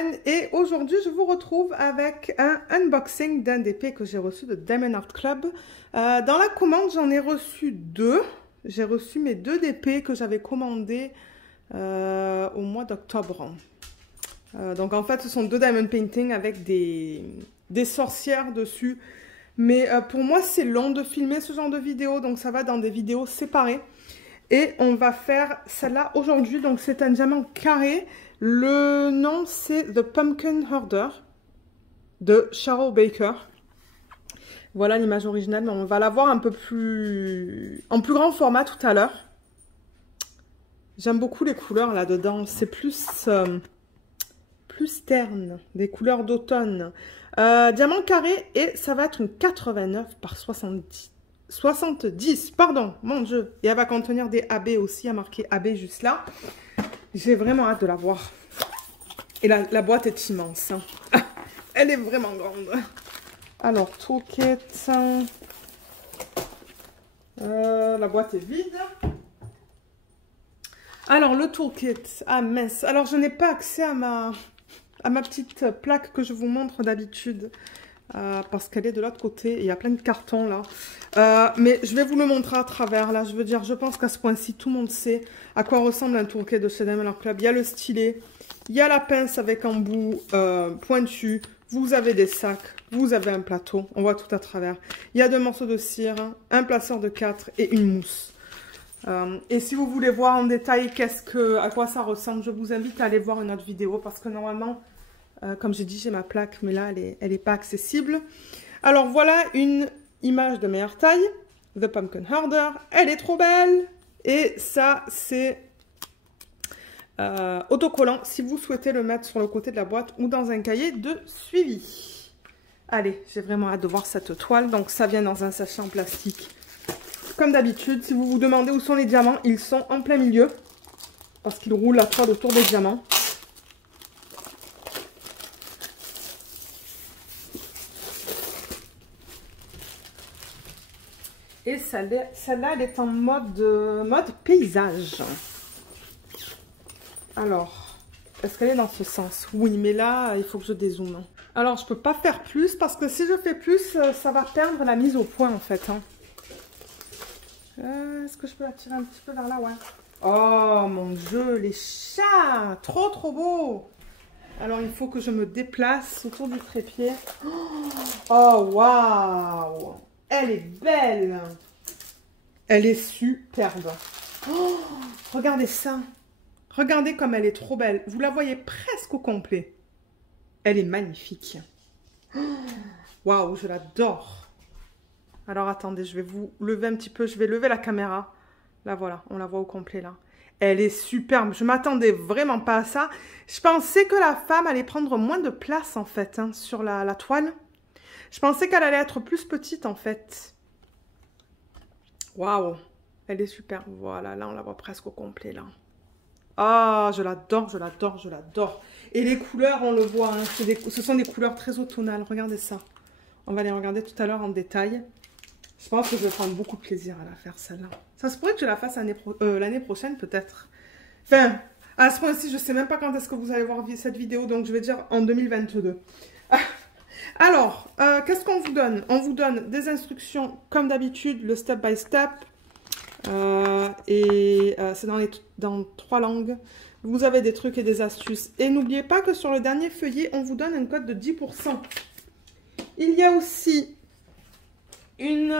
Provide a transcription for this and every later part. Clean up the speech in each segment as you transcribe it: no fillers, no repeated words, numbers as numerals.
Gwen et aujourd'hui je vous retrouve avec un unboxing d'un DP que j'ai reçu de Diamond Art Club. Dans la commande j'en ai reçu deux. J'ai reçu mes deux DP que j'avais commandés au mois d'octobre. Donc en fait ce sont deux diamond painting avec des sorcières dessus. Mais pour moi c'est long de filmer ce genre de vidéo, donc ça va dans des vidéos séparées. Et on va faire celle-là aujourd'hui, donc c'est un diamant carré. Le nom c'est The Pumpkin Hoarder de Charo Baker. Voilà l'image originale, on va la voir un peu plus... en plus grand format tout à l'heure. J'aime beaucoup les couleurs là-dedans, c'est plus terne, des couleurs d'automne. Diamant carré et ça va être une 89 par 70, pardon, mon Dieu. Et elle va contenir des AB aussi, il y a marqué AB juste là. J'ai vraiment hâte de la voir. Et la boîte est immense. Hein. Elle est vraiment grande. Alors, toolkit. La boîte est vide. Alors, le toolkit. Ah mince. Alors, je n'ai pas accès à ma petite plaque que je vous montre d'habitude. Parce qu'elle est de l'autre côté. Il y a plein de cartons là. Mais je vais vous le montrer à travers là. Je veux dire, je pense qu'à ce point-ci, tout le monde sait à quoi ressemble un toolkit de chez Diamond Art Club. Il y a le stylet, il y a la pince avec un bout pointu. Vous avez des sacs, vous avez un plateau. On voit tout à travers. Il y a 2 morceaux de cire, un placeur de 4 et une mousse. Et si vous voulez voir en détail à quoi ça ressemble, je vous invite à aller voir une autre vidéo parce que normalement, comme j'ai dit, j'ai ma plaque, mais là, elle est pas accessible. Alors voilà une image de meilleure taille, The Pumpkin Hoarder. Elle est trop belle. Et ça, c'est autocollant si vous souhaitez le mettre sur le côté de la boîte ou dans un cahier de suivi. Allez, j'ai vraiment hâte de voir cette toile. Donc ça vient dans un sachet en plastique. Comme d'habitude, si vous vous demandez où sont les diamants, ils sont en plein milieu. Parce qu'ils roulent la toile autour des diamants. Et celle-là, elle est en mode paysage. Alors, est-ce qu'elle est dans ce sens? Oui, mais là, il faut que je dézoome. Alors, je peux pas faire plus parce que si je fais plus, ça va perdre la mise au point, en fait. Hein. Est-ce que je peux la tirer un petit peu vers là? Ouais. Oh, mon Dieu, les chats! Trop, trop beau! Alors, il faut que je me déplace autour du trépied. Oh, waouh! Elle est belle! Elle est superbe. Oh, regardez ça! Regardez comme elle est trop belle. Vous la voyez presque au complet. Elle est magnifique. Waouh, je l'adore. Alors attendez, je vais vous lever un petit peu. Je vais lever la caméra. Là voilà, on la voit au complet là. Elle est superbe. Je m'attendais vraiment pas à ça. Je pensais que la femme allait prendre moins de place en fait hein, sur la toile. Je pensais qu'elle allait être plus petite en fait. Waouh, elle est superbe. Voilà, là on la voit presque au complet là. Ah, je l'adore, je l'adore, je l'adore. Et les couleurs, on le voit, hein, ce sont des couleurs très automnales. Regardez ça. On va les regarder tout à l'heure en détail. Je pense que je vais prendre beaucoup de plaisir à la faire, celle-là. Ça se pourrait que je la fasse l'année prochaine, peut-être. Enfin, à ce point-ci, je ne sais même pas quand est-ce que vous allez voir cette vidéo, donc je vais dire en 2022. Alors, qu'est-ce qu'on vous donne? On vous donne des instructions, comme d'habitude, le step by step. C'est dans 3 langues. Vous avez des trucs et des astuces. Et n'oubliez pas que sur le dernier feuillet, on vous donne un code de 10%. Il y a aussi une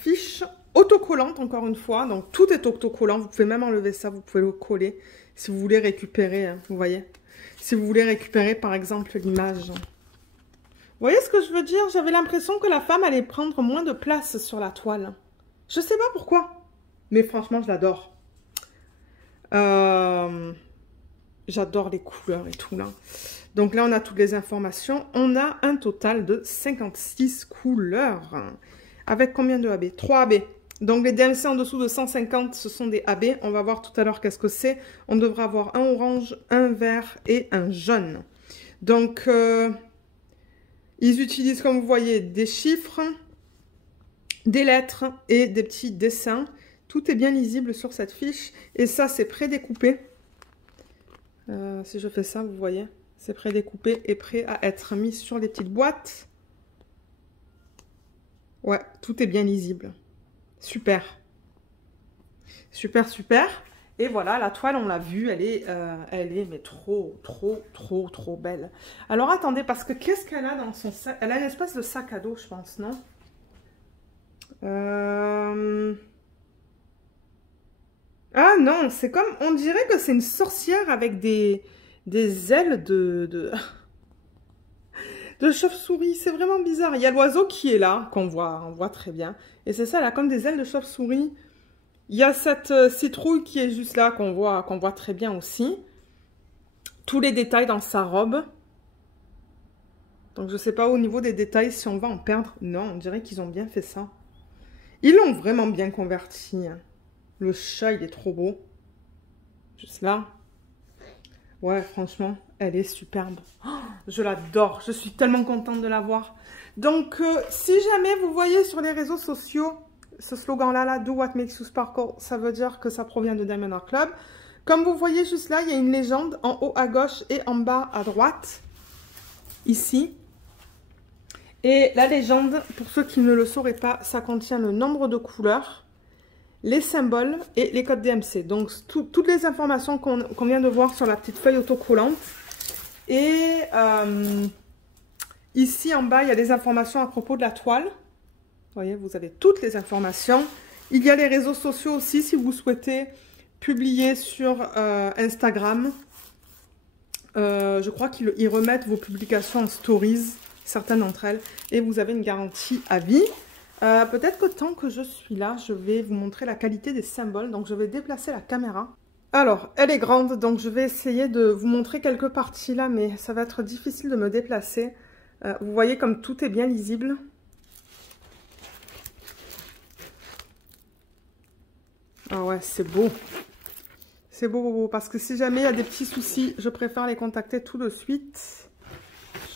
fiche autocollante, encore une fois. Donc, tout est autocollant. Vous pouvez même enlever ça. Vous pouvez le coller si vous voulez récupérer. Hein, vous voyez? Si vous voulez récupérer, par exemple, l'image. Vous voyez ce que je veux dire? J'avais l'impression que la femme allait prendre moins de place sur la toile. Je sais pas pourquoi. Mais franchement, je l'adore. J'adore les couleurs et tout là. Donc là, on a toutes les informations. On a un total de 56 couleurs. Avec combien de AB? 3 AB. Donc les DMC en dessous de 150, ce sont des AB. On va voir tout à l'heure qu'est-ce que c'est. On devrait avoir un orange, un vert et un jaune. Donc, ils utilisent, comme vous voyez, des chiffres, des lettres et des petits dessins. Tout est bien lisible sur cette fiche. Et ça, c'est prédécoupé. Si je fais ça, vous voyez, C'est pré-découpé et prêt à être mis sur les petites boîtes. Ouais, tout est bien lisible. Super. Super, super. Et voilà, la toile, on l'a vue, elle est mais trop belle. Alors, attendez, parce que qu'est-ce qu'elle a dans son sac? Elle a une espèce de sac à dos, je pense, non? Ah non, c'est comme, on dirait que c'est une sorcière avec des ailes de chauve-souris. C'est vraiment bizarre. Il y a l'oiseau qui est là, qu'on voit, on voit très bien. Et c'est ça, elle a comme des ailes de chauve-souris. Il y a cette citrouille qui est juste là, qu'on voit très bien aussi. Tous les détails dans sa robe. Donc je sais pas au niveau des détails si on va en perdre. Non, on dirait qu'ils ont bien fait ça. Ils l'ont vraiment bien converti. Le chat, il est trop beau. Juste là. Ouais, franchement, elle est superbe. Oh, je l'adore. Je suis tellement contente de la voir. Donc, si jamais vous voyez sur les réseaux sociaux ce slogan-là, là, Do What Makes You Sparkle, ça veut dire que ça provient de Diamond Art Club. Comme vous voyez juste là, il y a une légende en haut à gauche et en bas à droite. Ici. Et la légende, pour ceux qui ne le sauraient pas, ça contient le nombre de couleurs, les symboles et les codes DMC. Donc, toutes les informations qu'on vient de voir sur la petite feuille autocollante. Et ici, en bas, il y a des informations à propos de la toile. Vous voyez, vous avez toutes les informations. Il y a les réseaux sociaux aussi, si vous souhaitez publier sur Instagram. Je crois qu'ils remettent vos publications en stories, certaines d'entre elles. Et vous avez une garantie à vie. Peut-être que tant que je suis là, je vais vous montrer la qualité des symboles. Donc, je vais déplacer la caméra. Alors, elle est grande, donc je vais essayer de vous montrer quelques parties là, mais ça va être difficile de me déplacer. Vous voyez comme tout est bien lisible. Ah ouais, c'est beau. C'est beau, beau, beau. Parce que si jamais il y a des petits soucis, je préfère les contacter tout de suite.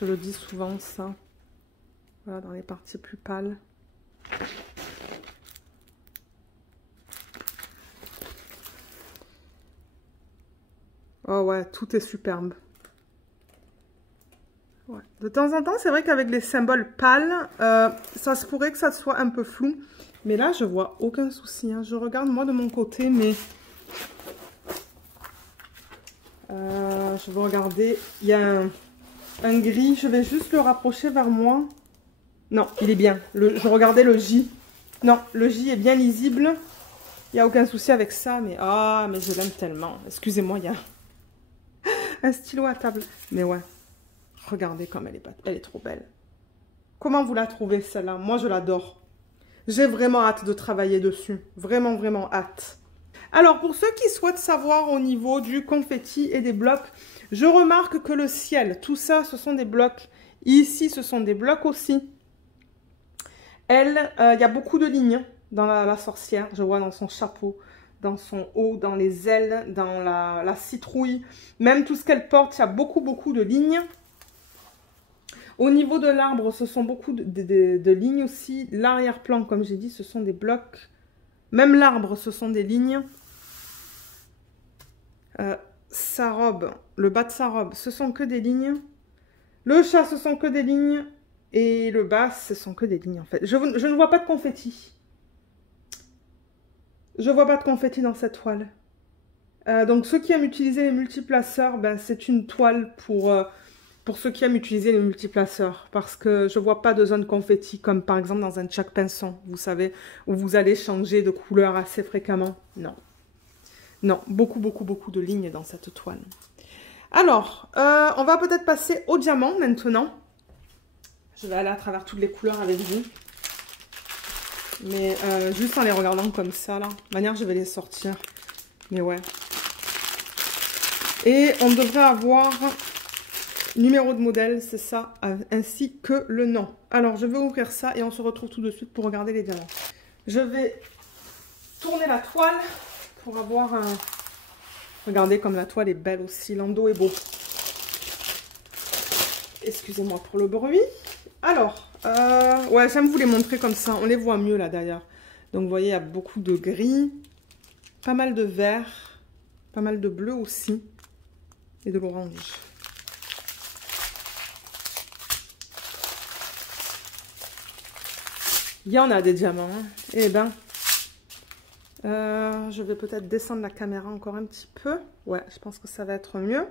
Je le dis souvent, ça. Voilà, dans les parties plus pâles. Oh ouais, tout est superbe. Ouais. De temps en temps, c'est vrai qu'avec les symboles pâles, ça se pourrait que ça soit un peu flou. Mais là, je vois aucun souci. Hein. Je regarde moi de mon côté, mais... je vais regarder. Il y a un gris. Je vais juste le rapprocher vers moi. Non, il est bien. Je regardais le J. Non, le J est bien lisible. Il n'y a aucun souci avec ça. Mais mais je l'aime tellement. Excusez-moi, il y a un stylo à table. Mais ouais. Regardez comme elle est trop belle. Comment vous la trouvez, celle-là? Moi, je l'adore. J'ai vraiment hâte de travailler dessus. Vraiment, vraiment hâte. Alors, pour ceux qui souhaitent savoir au niveau du confetti et des blocs, je remarque que le ciel, tout ça, ce sont des blocs. Ici, ce sont des blocs aussi. Elle, il y a beaucoup de lignes dans la sorcière. Je vois dans son chapeau, dans son haut, dans les ailes, dans la citrouille. Même tout ce qu'elle porte, il y a beaucoup, beaucoup de lignes. Au niveau de l'arbre, ce sont beaucoup de lignes aussi. L'arrière-plan, comme j'ai dit, ce sont des blocs. Même l'arbre, ce sont des lignes. Sa robe, le bas de sa robe, ce sont que des lignes. Le chat, ce sont que des lignes. Et le bas, ce sont que des lignes, en fait. Je ne vois pas de confetti. Je vois pas de confetti dans cette toile. Donc, ceux qui aiment utiliser les multiplaceurs, ben, c'est une toile pour ceux qui aiment utiliser les multiplaceurs, parce que je vois pas de zone confetti, comme par exemple dans un Jack Pinson, vous savez, où vous allez changer de couleur assez fréquemment. Non. Non, beaucoup, beaucoup, beaucoup de lignes dans cette toile. Alors, on va peut-être passer au diamant maintenant. Je vais aller à travers toutes les couleurs avec vous. Mais juste en les regardant comme ça, là. De toute manière, je vais les sortir. Mais ouais. Et on devrait avoir... numéro de modèle, c'est ça, ainsi que le nom. Alors, je vais ouvrir ça et on se retrouve tout de suite pour regarder les diamants. Je vais tourner la toile pour avoir un... Regardez comme la toile est belle aussi, l'endos est beau. Excusez-moi pour le bruit. Alors, ouais, j'aime vous les montrer comme ça. On les voit mieux là d'ailleurs. Donc, vous voyez, il y a beaucoup de gris, pas mal de vert, pas mal de bleu aussi et de l'orange. Il y en a des diamants. Hein. Eh ben, je vais peut-être descendre la caméra encore un petit peu. Ouais, je pense que ça va être mieux.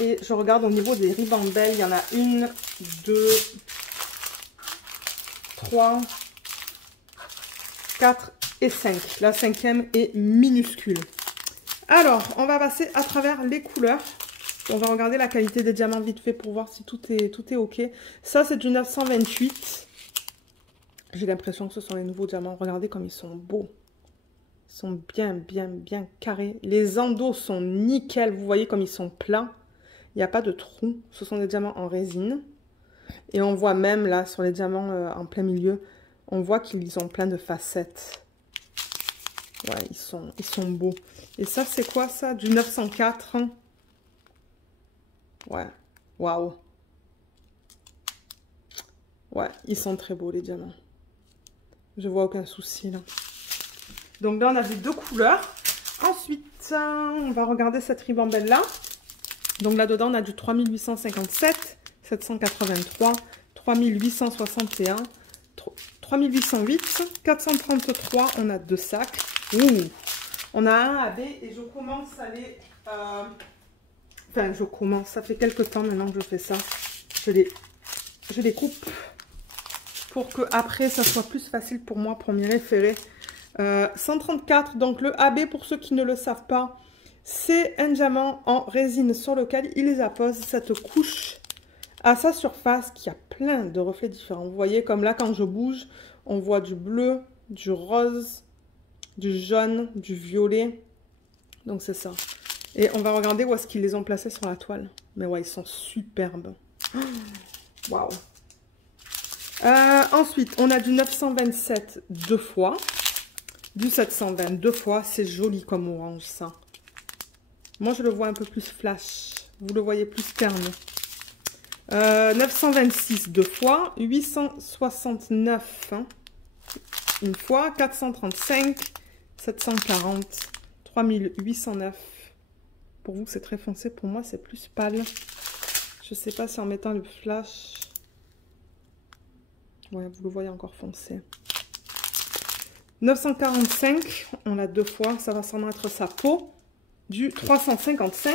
Et je regarde au niveau des ribambelles. Il y en a 1, 2, 3, 4 et 5. La 5e est minuscule. Alors, on va passer à travers les couleurs. On va regarder la qualité des diamants vite fait pour voir si tout est OK. Ça, c'est du 928. J'ai l'impression que ce sont les nouveaux diamants. Regardez comme ils sont beaux. Ils sont bien carrés. Les endos sont nickel. Vous voyez comme ils sont plats. Il n'y a pas de trous. Ce sont des diamants en résine. Et on voit même là, sur les diamants en plein milieu, on voit qu'ils ont plein de facettes. Ouais, ils sont beaux. Et ça, c'est quoi ça? Du 904. Ouais, waouh. Ouais, ils sont très beaux les diamants. Je vois aucun souci là. Donc là, on a vu 2 couleurs. Ensuite, on va regarder cette ribambelle là. Donc là-dedans, on a du 3857, 783, 3861, 3808, 433. On a 2 sacs. Ouh. On a un AB et je commence à les... Enfin, je commence. Ça fait quelques temps maintenant que je fais ça. Je les coupe pour que après ça soit plus facile pour moi pour m'y référer. 134, donc le AB, pour ceux qui ne le savent pas, c'est un diamant en résine sur lequel ils apposent cette couche à sa surface qui a plein de reflets différents. Vous voyez, comme là, quand je bouge, on voit du bleu, du rose, du jaune, du violet. Donc, c'est ça. Et on va regarder où est-ce qu'ils les ont placés sur la toile. Mais ouais, ils sont superbes. Waouh! Ensuite, on a du 927 2 fois. Du 720 2 fois. C'est joli comme orange, ça. Moi, je le vois un peu plus flash. Vous le voyez plus terne. 926 2 fois. 869 hein, une fois. 435. 740. 3809. Pour vous, c'est très foncé. Pour moi, c'est plus pâle. Je sais pas si en mettant le flash... Ouais, vous le voyez encore foncé. 945, on l'a 2 fois. Ça va sûrement être sa peau. Du 355.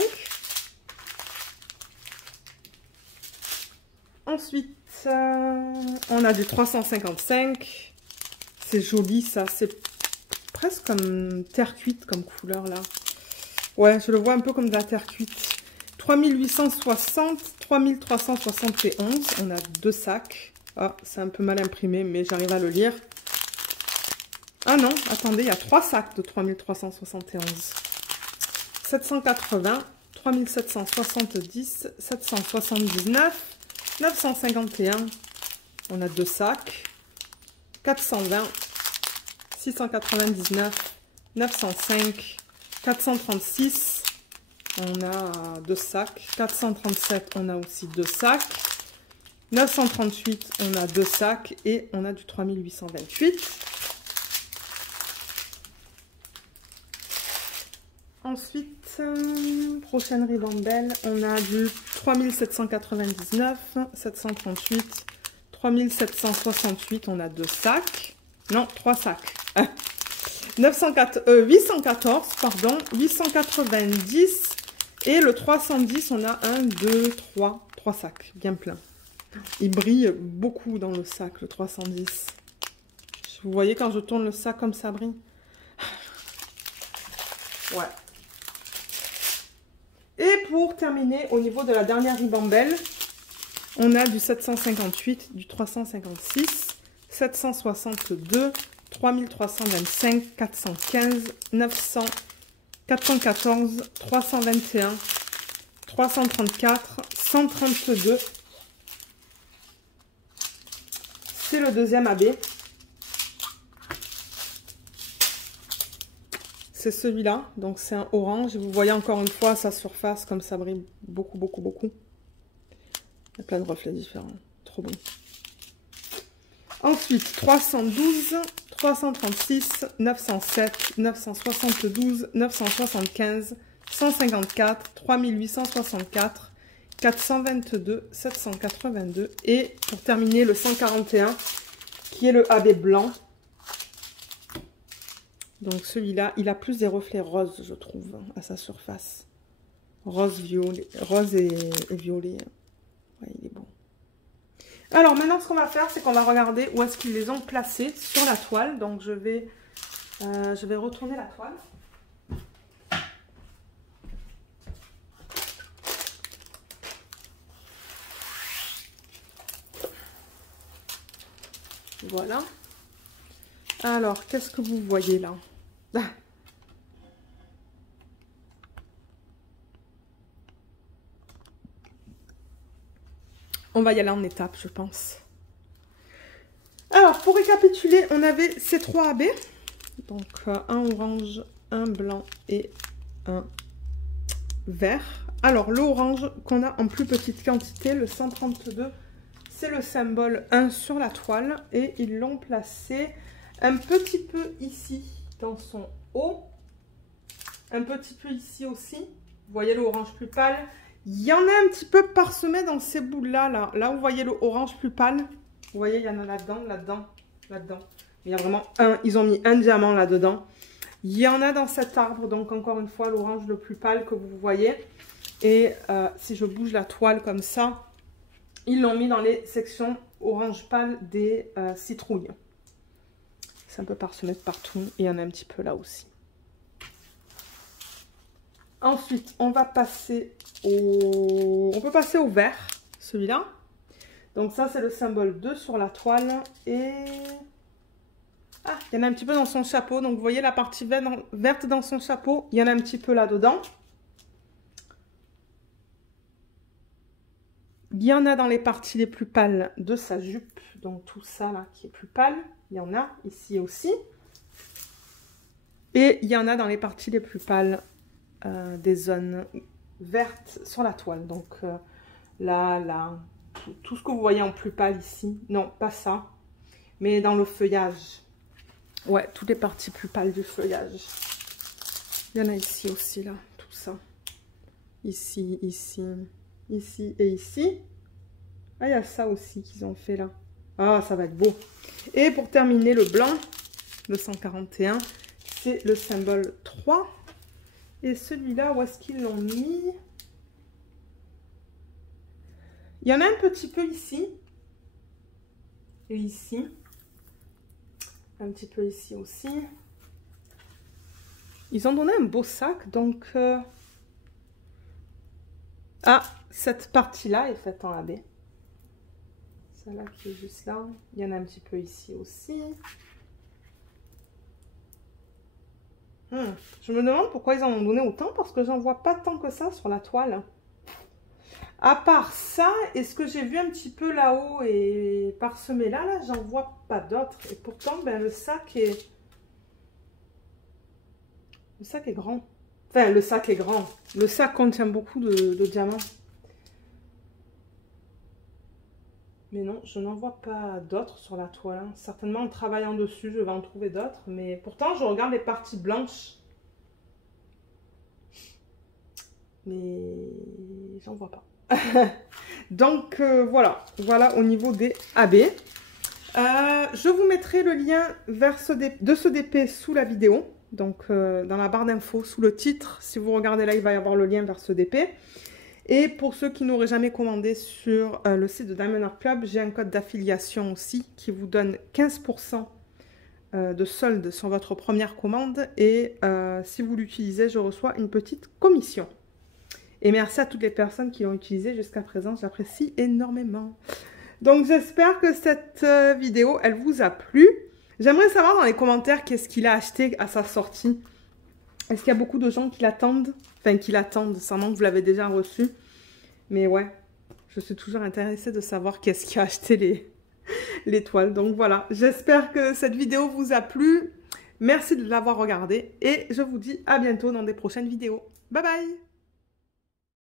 Ensuite, on a du 355. C'est joli, ça. C'est presque comme terre cuite comme couleur, là. Ouais, je le vois un peu comme de la terre cuite. 3860, 3371. On a 2 sacs. Ah, c'est un peu mal imprimé, mais j'arrive à le lire. Ah non, attendez, il y a 3 sacs de 3371. 780, 3770, 779, 951. On a 2 sacs. 420, 699, 905, 436. On a 2 sacs. 437, on a aussi 2 sacs. 938, on a 2 sacs. Et on a du 3828. Ensuite, prochaine ribambelle, on a du 3799, 738, 3768, on a 2 sacs. Non, 3 sacs. 814, pardon, 890. Et le 310, on a 1, 2, 3 sacs, bien plein. Il brille beaucoup dans le sac, le 310. Vous voyez quand je tourne le sac comme ça brille? Ouais. Et pour terminer, au niveau de la dernière ribambelle, on a du 758, du 356, 762, 3325, 415, 900, 414, 321, 334, 132. C'est le deuxième AB. C'est celui-là, donc c'est un orange. Vous voyez encore une fois sa surface, comme ça brille beaucoup, beaucoup, beaucoup. Il y a plein de reflets différents. Trop bon. Ensuite, 312, 336, 907, 972, 975, 154, 3864 422, 782 et pour terminer le 141 qui est le AB blanc. Donc celui-là, il a plus des reflets roses, je trouve, à sa surface. Rose, violet, rose et violet. Ouais, il est bon. Alors maintenant, ce qu'on va faire, c'est qu'on va regarder où est-ce qu'ils les ont placés sur la toile. Donc je vais retourner la toile. Voilà. Alors, qu'est-ce que vous voyez là? On va y aller en étapes, je pense. Alors, pour récapituler, on avait ces 3 AB. Donc, un orange, un blanc et un vert. Alors, l'orange qu'on a en plus petite quantité, le 132, c'est le symbole 1 sur la toile. Et ils l'ont placé un petit peu ici, dans son haut. Un petit peu ici aussi. Vous voyez l'orange plus pâle. Il y en a un petit peu parsemé dans ces boules-là. Là, vous voyez le orange plus pâle. Vous voyez, il y en a là-dedans, là-dedans, là-dedans. Il y a vraiment un. Ils ont mis un diamant là-dedans. Il y en a dans cet arbre. Donc, encore une fois, l'orange le plus pâle que vous voyez. Et si je bouge la toile comme ça, ils l'ont mis dans les sections orange pâle des citrouilles. C'est un peu parsemé de partout. Il y en a un petit peu là aussi. Ensuite, on va passer au... On peut passer au vert, celui-là. Donc ça, c'est le symbole 2 sur la toile. Et... Ah, il y en a un petit peu dans son chapeau. Donc, vous voyez la partie verte dans son chapeau. Il y en a un petit peu là-dedans. Il y en a dans les parties les plus pâles de sa jupe. Donc, tout ça, là, qui est plus pâle. Il y en a ici aussi. Et il y en a dans les parties les plus pâles des zones vertes sur la toile. Donc, là, tout ce que vous voyez en plus pâle ici. Non, pas ça. Mais dans le feuillage. Ouais, toutes les parties plus pâles du feuillage. Il y en a ici aussi, là, tout ça. Ici, ici, ici et ici. Ah, il y a ça aussi qu'ils ont fait là. Ah, ça va être beau. Et pour terminer, le blanc, le 141, c'est le symbole 3. Et celui-là, où est-ce qu'ils l'ont mis? Il y en a un petit peu ici. Et ici. Un petit peu ici aussi. Ils ont donné un beau sac, donc... Ah, cette partie-là est faite en AB. Celle-là qui est juste là. Il y en a un petit peu ici aussi. Je me demande pourquoi ils en ont donné autant, parce que j'en vois pas tant que ça sur la toile. À part ça, et ce que j'ai vu un petit peu là-haut et parsemé là, j'en vois pas d'autres. Et pourtant, ben, le sac est grand. Enfin, le sac est grand. Le sac contient beaucoup de diamants. Mais non, je n'en vois pas d'autres sur la toile. Hein. Certainement, en travaillant dessus, je vais en trouver d'autres. Mais pourtant, je regarde les parties blanches. Mais j'en vois pas. Donc, voilà au niveau des AB. Je vous mettrai le lien vers de ce DP sous la vidéo. Donc, dans la barre d'infos, sous le titre. Si vous regardez là, il va y avoir le lien vers ce DP. Et pour ceux qui n'auraient jamais commandé sur le site de Diamond Art Club, j'ai un code d'affiliation aussi qui vous donne 15% de solde sur votre première commande. Et si vous l'utilisez, je reçois une petite commission. Et merci à toutes les personnes qui l'ont utilisé jusqu'à présent, j'apprécie énormément. Donc j'espère que cette vidéo, elle vous a plu. J'aimerais savoir dans les commentaires qu'est-ce qu'il a acheté à sa sortie. Est-ce qu'il y a beaucoup de gens qui l'attendent? Enfin, qui l'attendent, sûrement que vous l'avez déjà reçu. Mais ouais, je suis toujours intéressée de savoir qu'est-ce qui a acheté les toiles. Donc voilà, j'espère que cette vidéo vous a plu. Merci de l'avoir regardée et je vous dis à bientôt dans des prochaines vidéos. Bye bye!